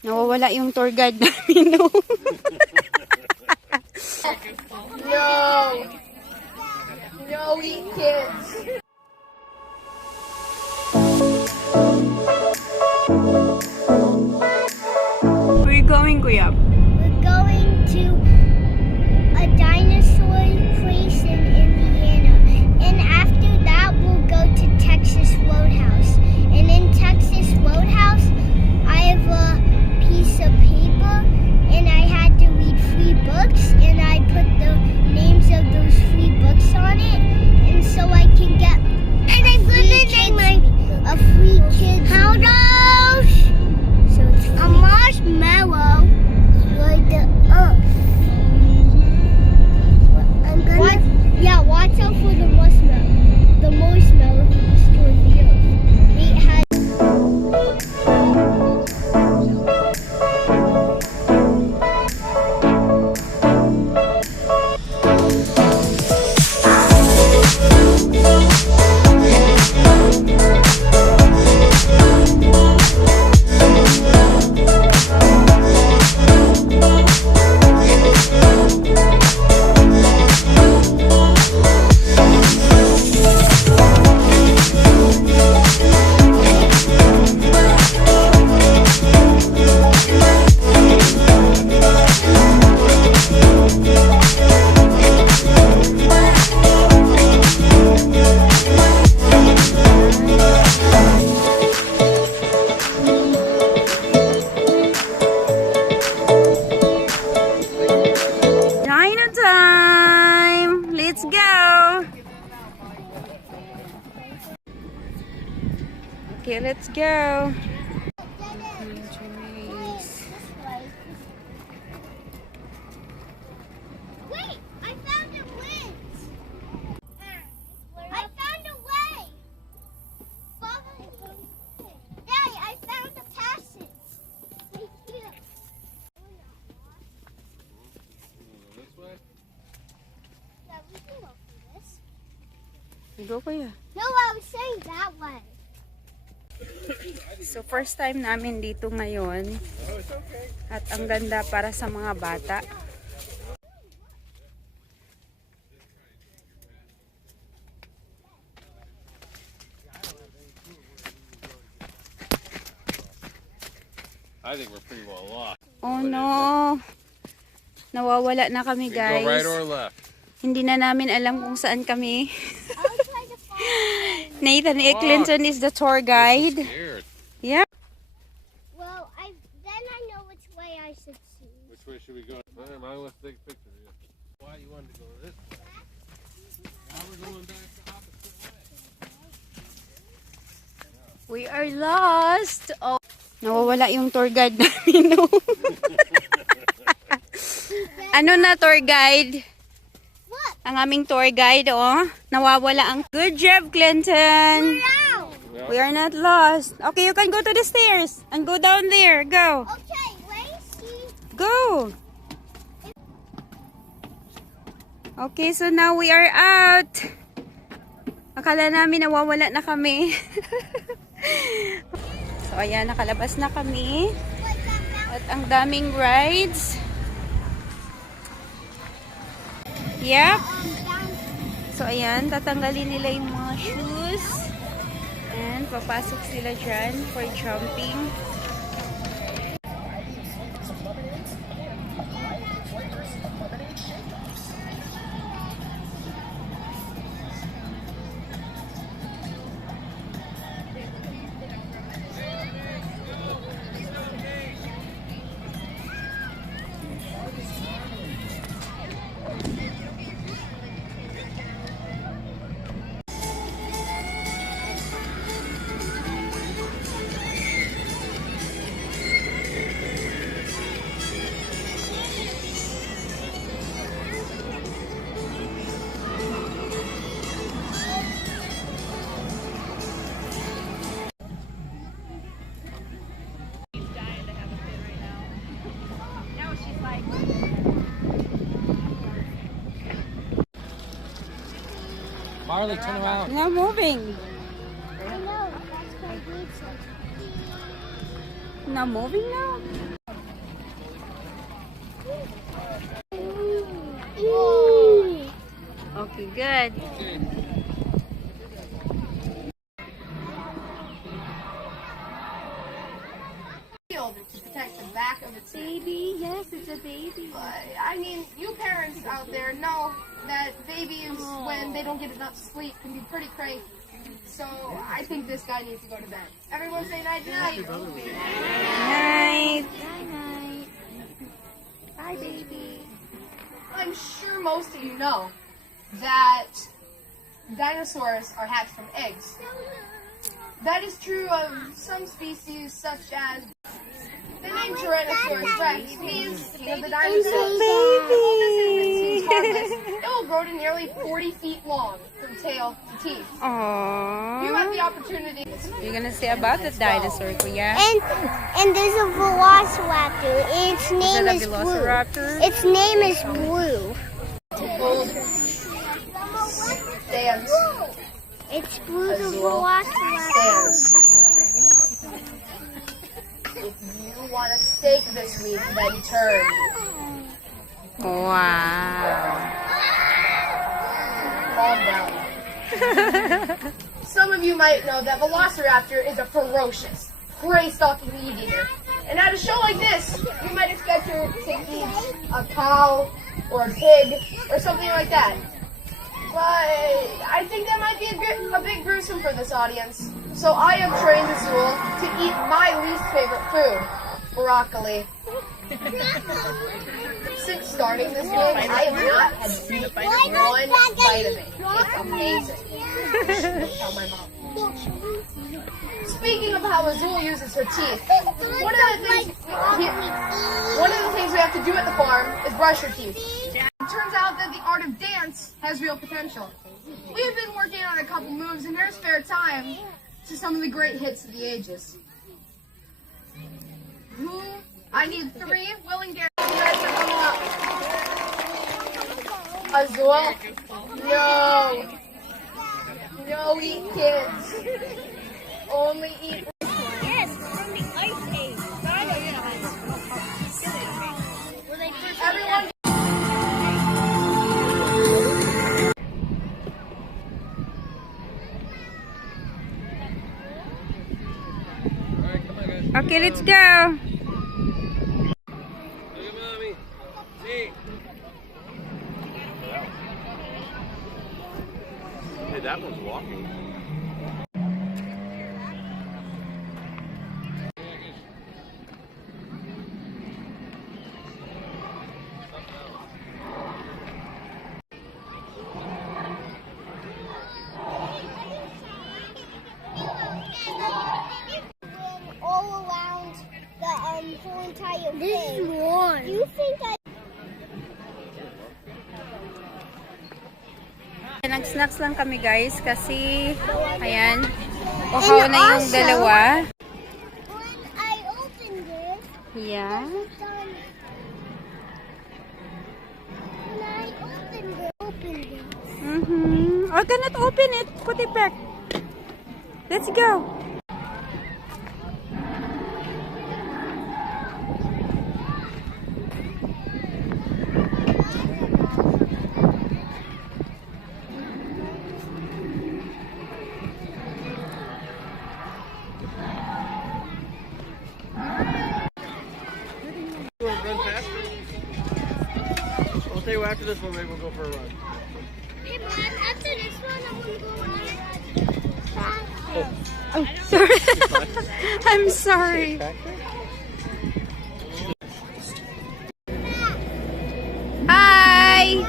Nawawala yung tour guide namin, no? No. No, we kids. Where are you going, Kuya? We're going to a dinosaur place in Indiana. And after that, we'll go to Texas Roadhouse. And in Texas Roadhouse, I have a piece of paper, and I had to read 3 books, and I put the names of those 3 books on it, and so I can get a free kids house. So it's free. A marshmallow like the earth. I'm gonna watch out for the marshmallow. The marshmallow will destroy the earth. It has Dino time! Let's go! Okay, let's go. Wait, I found a way. I found a way. Follow me. Daddy, I found the passage. Right here. This way? Yeah, we can go through this. Go, Kuya. No, I was saying that way. So, first time namin dito ngayon. At ang ganda para sa mga bata. I think we're pretty well lost. Oh no! Nawawala na kami, Go guys. right or left? Hindi na namin alam kung saan kami. I'll try to follow. Nathan A. Clinton is the tour guide. Scared. Yeah. Well, then I know which way I should see. Which way should we go? I want to take a picture. Yeah. Why you wanted to go this way? Now we're going back the opposite way. We are lost. Oh. Nawawala yung tour guide namin, no? Ano na tour guide? What? Ang aming tour guide, oh. Nawawala ang... Good job, Clinton. Now. We are not lost. Okay, you can go to the stairs and go down there. Go. Okay, let's see. Go. Okay, so now we are out. Akala namin nawawala na kami. So, ayan, nakalabas na kami. At ang daming rides. Yep. So, ayan, tatanggalin nila yung mga shoes. And, papasok sila dyan for jumping. Marley, turn around. Not moving. I know, that's my boots. Not moving now? Okay, good. To protect the back of its Baby, yes, it's a baby. I mean, you parents out there know that babies, when they don't get enough sleep, can be pretty cranky. So I think this guy needs to go to bed. Everyone say night night. Night. Night. Bye, baby. I'm sure most of you know that dinosaurs are hatched from eggs. That is true of some species, such as the name Tyrannosaurus Rex means king of the dinosaurs. It will grow to nearly 40 feet long from tail to teeth. Aww. You have the opportunity. You're gonna say about the dinosaur, Kuya? And there's a velociraptor. Its name is Blue. Velociraptor? Its name is Blue. Stands. It's Blue the velociraptor. If you want a steak this week, then turn. Wow. Calm down. Some of you might know that Velociraptor is a ferocious, prey-stalking meat eater. And at a show like this, you might expect her to eat a cow or a pig or something like that. But I think that might be a bit gruesome for this audience. So I have trained Azul to eat my least favorite food, broccoli. Since starting this game, I have not had one bite of it. It's amazing. Tell my mom. Speaking of how Azul uses her teeth, one of the things we have to do at the farm is brush her teeth. It turns out that the art of dance has real potential. We've been working on a couple moves in her spare time to some of the great hits of the ages. I need 3 willing dancers to come up. Azul, no. No eat kids. Only eat. Yes, from the Ice Age. Everyone. Okay, let's go. Look at mommy. See? Hey, that one's walking. All around the whole entire thing. This is one. Do you think I... Nag-snacks lang kami guys kasi ayan, uhaw na yung dalawa. When I opened this, Yeah. when I opened it. I cannot open it. Put it back. Let's go. Run faster? I'll tell you what, after this one, maybe we'll go for a run. Hey, Mom, after this one, I want to go on. Oh, sorry. I'm sorry. Hi.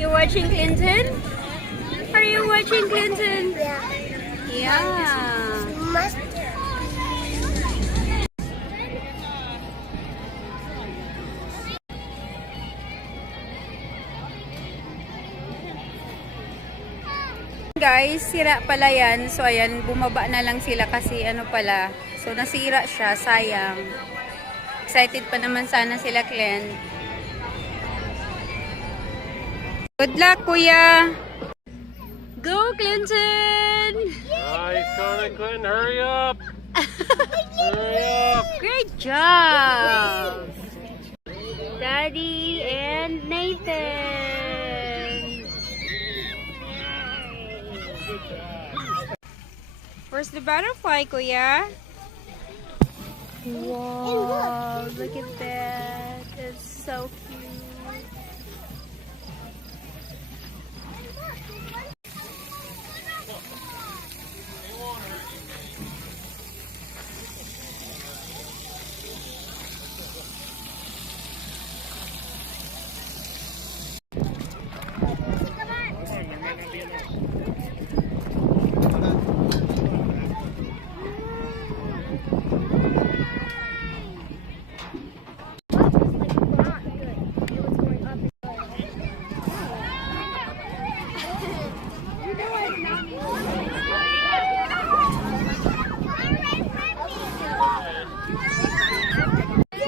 You watching Clinton? Are you watching Clinton? Yeah. Yeah. Must. Guys, sira pala yan. So, ayan, bumaba na lang sila kasi ano pala. So, nasira siya. Sayang. Excited pa naman sana sila, Clint. Good luck, Kuya! Go, Clinton! Nice, Clinton, hurry up! Hurry up! Great job! Daddy and Nathan! Where's the butterfly, Kuya? Wow, look at that. It's so cute.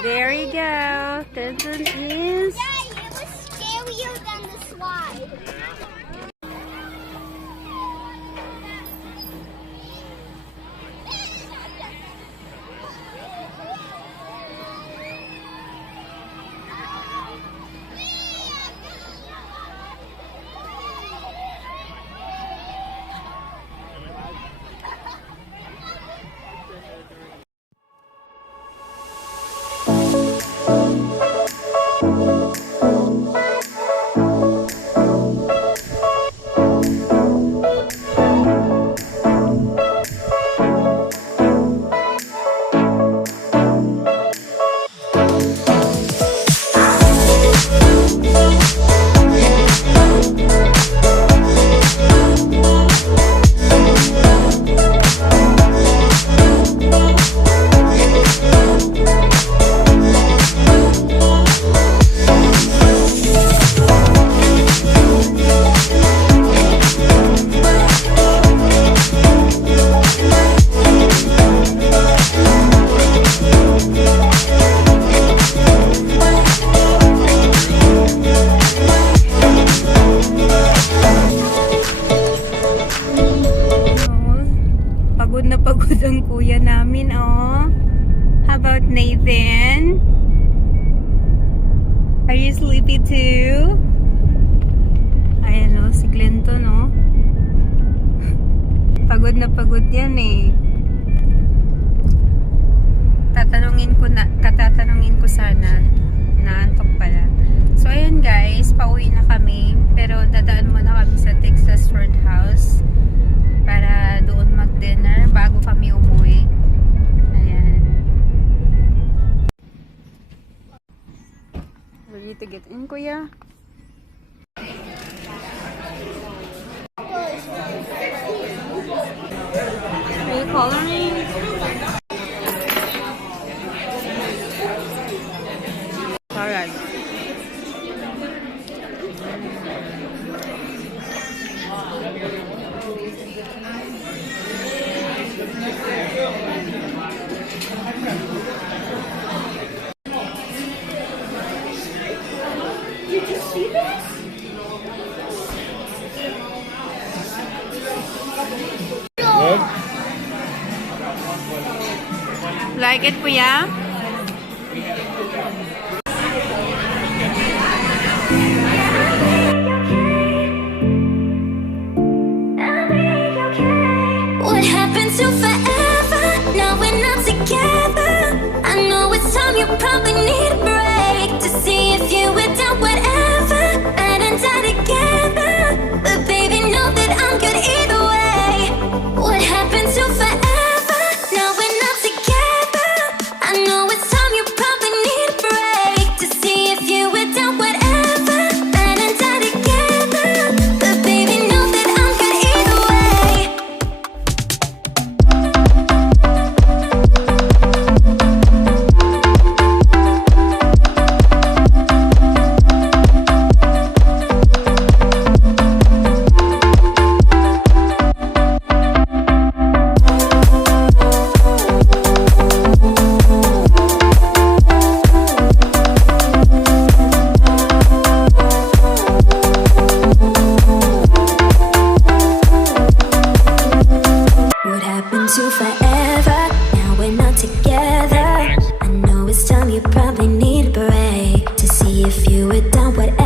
There you go. Clinton is. Daddy, it was scarier than the slide. Pagod na pagod ang kuya namin, oh. How about Nathan? Are you sleepy too? Ayan, oh, si Clinton, oh. Pagod na pagod yan, eh. Katatanungin ko sana. Naantok pala. So, ayan guys, pauwi na kami. Pero dadaan muna kami sa Texas Roadhouse para doon mag-dinner bago kami umuwi. Ayan. Ready to get in, Kuya? Are you coloring? Alright. Did you see this? Like it, Kuya? What happened to forever? Now we're not together. I know it's time, you probably need a break to see if you would down whatever and die together. But baby, know that I'm good either way. What happened to forever? Now we're not together. I know see if you were down, whatever.